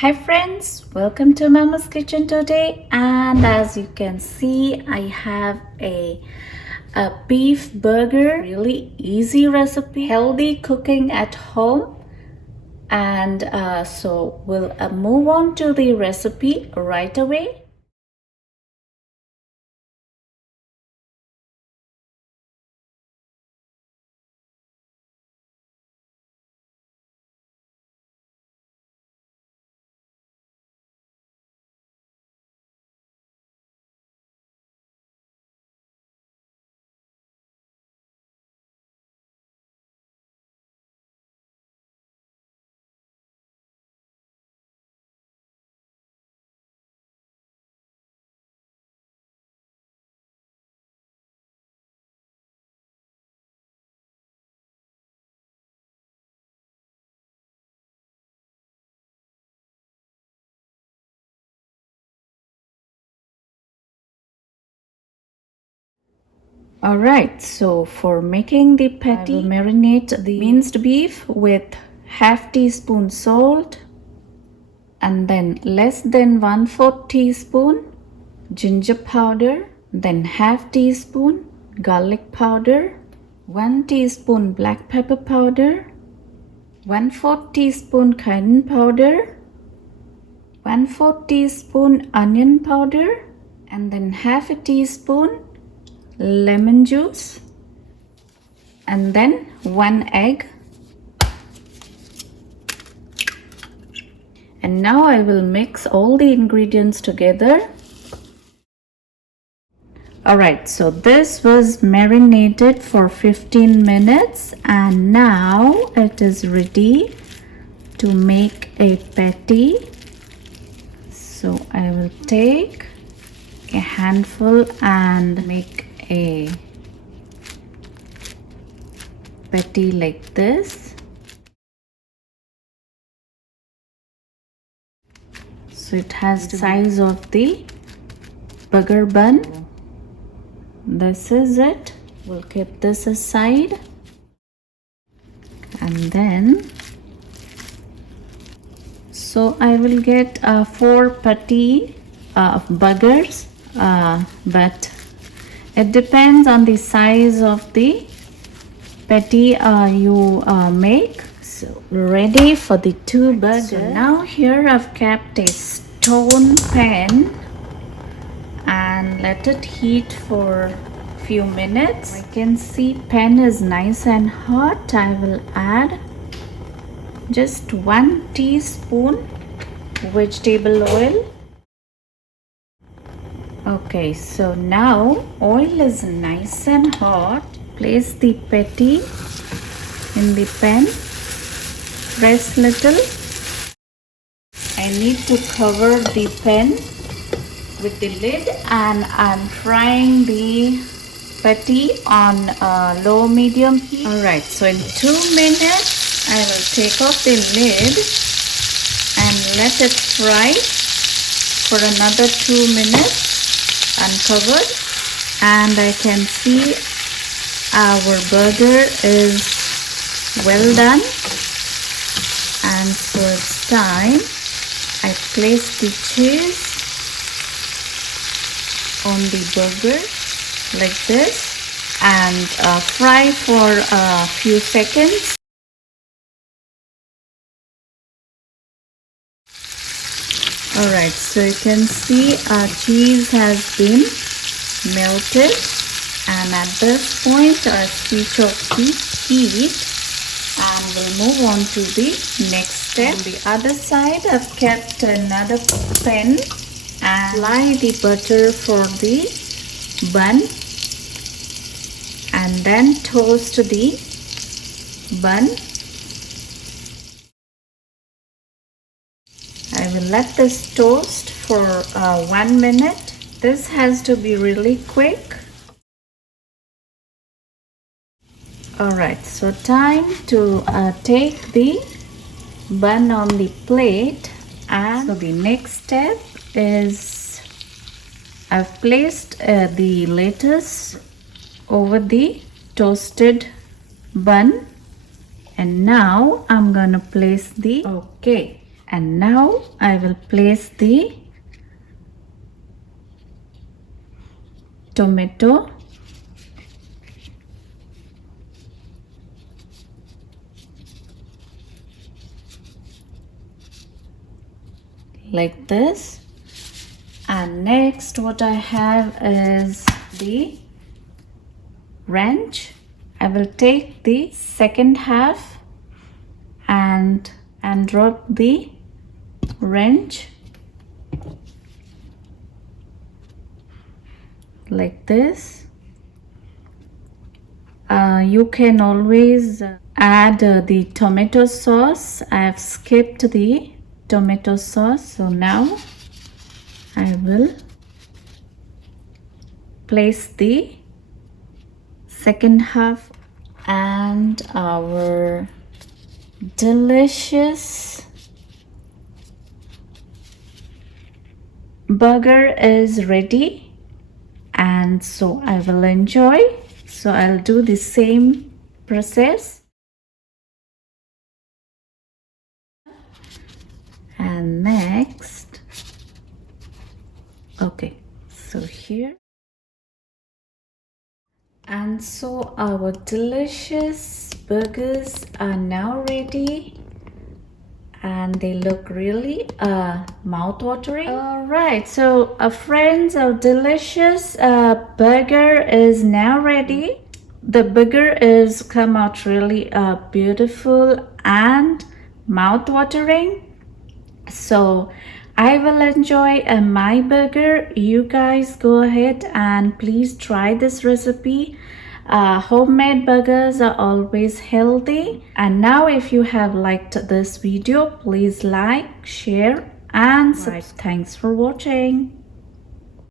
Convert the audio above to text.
Hi friends, welcome to Mama's Kitchen today, and as you can see I have a beef burger, really easy recipe, healthy cooking at home. And so we'll move on to the recipe right away. Alright, so for making the patty, I will marinate the minced beef with half teaspoon salt and then less than 1/4 teaspoon ginger powder, then half teaspoon garlic powder, 1 teaspoon black pepper powder, 1/4 teaspoon cayenne powder, 1/4 teaspoon onion powder, and then half a teaspoon lemon juice, and then 1 egg. And now I will mix all the ingredients together. Alright, so this was marinated for 15 minutes and now it is ready to make a patty. So I will take a handful and make a patty like this. So it has the size of the burger bun. This is it. We'll keep this aside. And then, so I will get 4 patty burgers, but it depends on the size of the patty you make. So ready for the 2 burgers. So now here I've kept a stone pan and let it heat for a few minutes. I can see pan is nice and hot. I will add just 1 teaspoon vegetable oil. Okay, so now oil is nice and hot. Place the patty in the pan. Press little. I need to cover the pan with the lid and I'm frying the patty on low medium heat. Alright, so in 2 minutes I will take off the lid and let it fry for another 2 minutes uncovered, and I can see our burger is well done. And so it's time I place the cheese on the burger like this and fry for a few seconds. Alright, so you can see our cheese has been melted, and at this point I'll switch off the heat and we'll move on to the next step. On the other side I've kept another pan and apply the butter for the bun and then toast the bun. I will let this toast for 1 minute. This has to be really quick. Alright, so time to take the bun on the plate. And so the next step is I've placed the lettuce over the toasted bun, and now I'm gonna place the And now I will place the tomato like this. And next what I have is the ranch. I will take the second half and drop the ranch like this. You can always add the tomato sauce. I have skipped the tomato sauce, so now I will place the second half, and our delicious burger is ready. And so I will enjoy. So I'll do the same process. And next, okay, so here. And so our delicious burgers are now ready. And they look really mouth-watering. All right, so friends, our delicious burger is now ready. The burger is come out really beautiful and mouth-watering. So I will enjoy my burger. You guys go ahead and please try this recipe. Homemade burgers are always healthy. And now if you have liked this video, please like, share and subscribe. Thanks for watching.